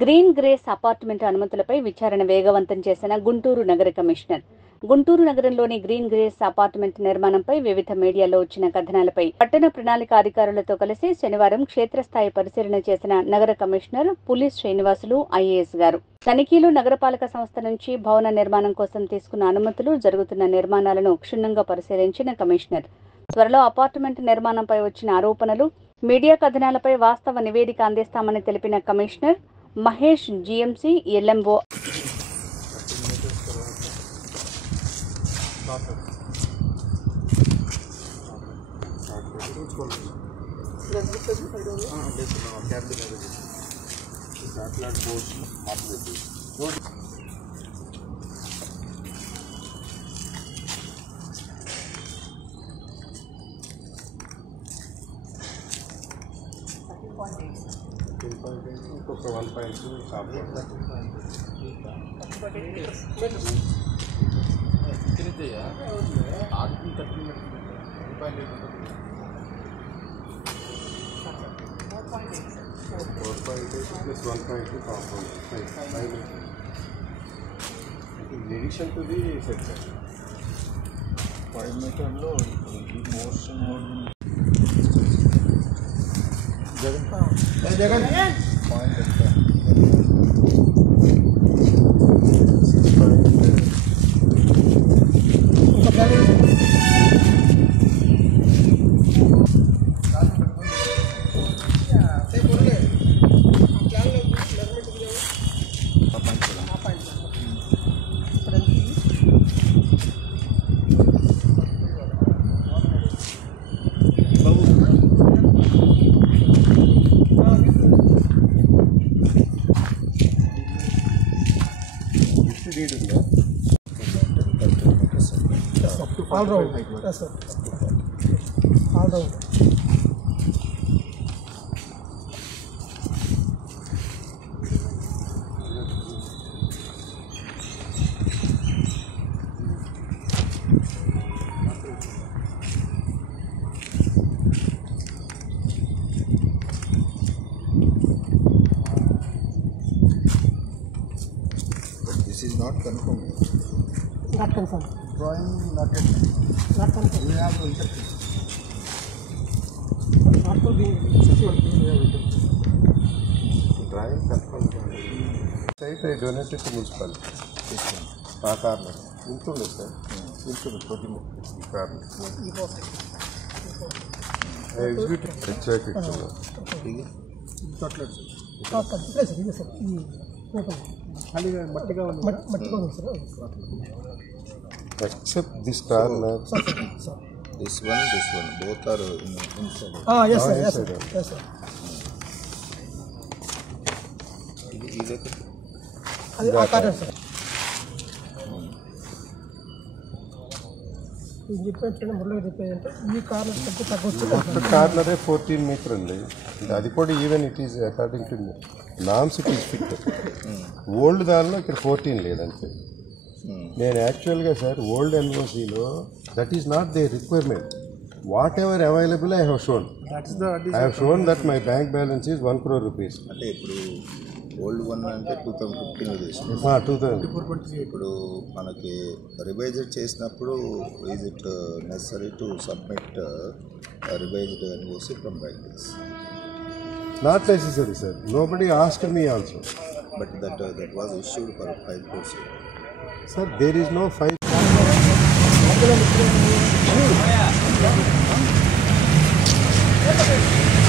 Green grace apartment అనుమతులపై విచారణ వేగవంతం చేసిన గుంటూరు నగర కమిషనర్. గుంటూరు నగరంలోని గ్రీన్ గ్రేస్ అపార్ట్మెంట్ నిర్మాణంపై వివిధ మీడియాలో వచ్చిన కథనాలపై పట్టణ ప్రణాళిక అధికారులతో కలిసి శనివారం క్షేత్రస్థాయి పరిశీలన చేసిన నగర కమిషనర్ పులి శ్రీనివాసులు ఐఏఎస్ గారు. తనిఖీలు నగరపాలక సంస్థ నుంచి భవన నిర్మాణం కోసం తీసుకున్న అనుమతులు, జరుగుతున్న నిర్మాణాలను క్షుణ్ణంగా పరిశీలించిన కమిషనర్ త్వరలో అపార్ట్మెంట్ నిర్మాణంపై వచ్చిన ఆరోపణలు, మీడియా కథనాలపై వాస్తవ నివేదిక అందిస్తామని తెలిపిన కమిషనర్ మహేష్ జీఎంసీ ఎల్ఎంఓ ఇంకొక 1.2 in addition to the sector 5 meter low motion Jagan point all round. Yes, sir. All round. This is not confirmed. Not confirmed. Drawing not yet. Not confirmed. We have to interpret. Not to be Drawing confirmed. Site I donated to municipality. ఆ corner ఇంతుండే sir ఇంతుంది ప్రతి corner executive panchayat మట్టిగా ఉంది sir. except this corner. This one, both are inside. Yes, sir. Yes, sir. Yes, sir. అది ఆ corner sir. ఇది చెప్పేటంటే మురళి చెప్పేదంటే ఈ corner కొంచెం తగ్గొచ్చు. కార్నరే 14 metre అండి. అది కూడా even it is according to norms it is fit. Old దానిలో ఇక్కడ 14 లేదంటే నేను యాక్చువల్గా సార్ ఓల్డ్ ఎన్ఓసీలో that is not the requirement. Whatever available I have shown. I have shown that my bank balance is 1 crore rupees. అంటే ఇప్పుడు old one అంటే 2015 చేసింది. 2000 ఇప్పుడు మనకి రివైజ్డ్ చేసినప్పుడు is it necessary to submit revised NOC from banks? Not necessary sir. Nobody asked me also. But that was issued for 5 crores. Sir, there is no fight. Okay.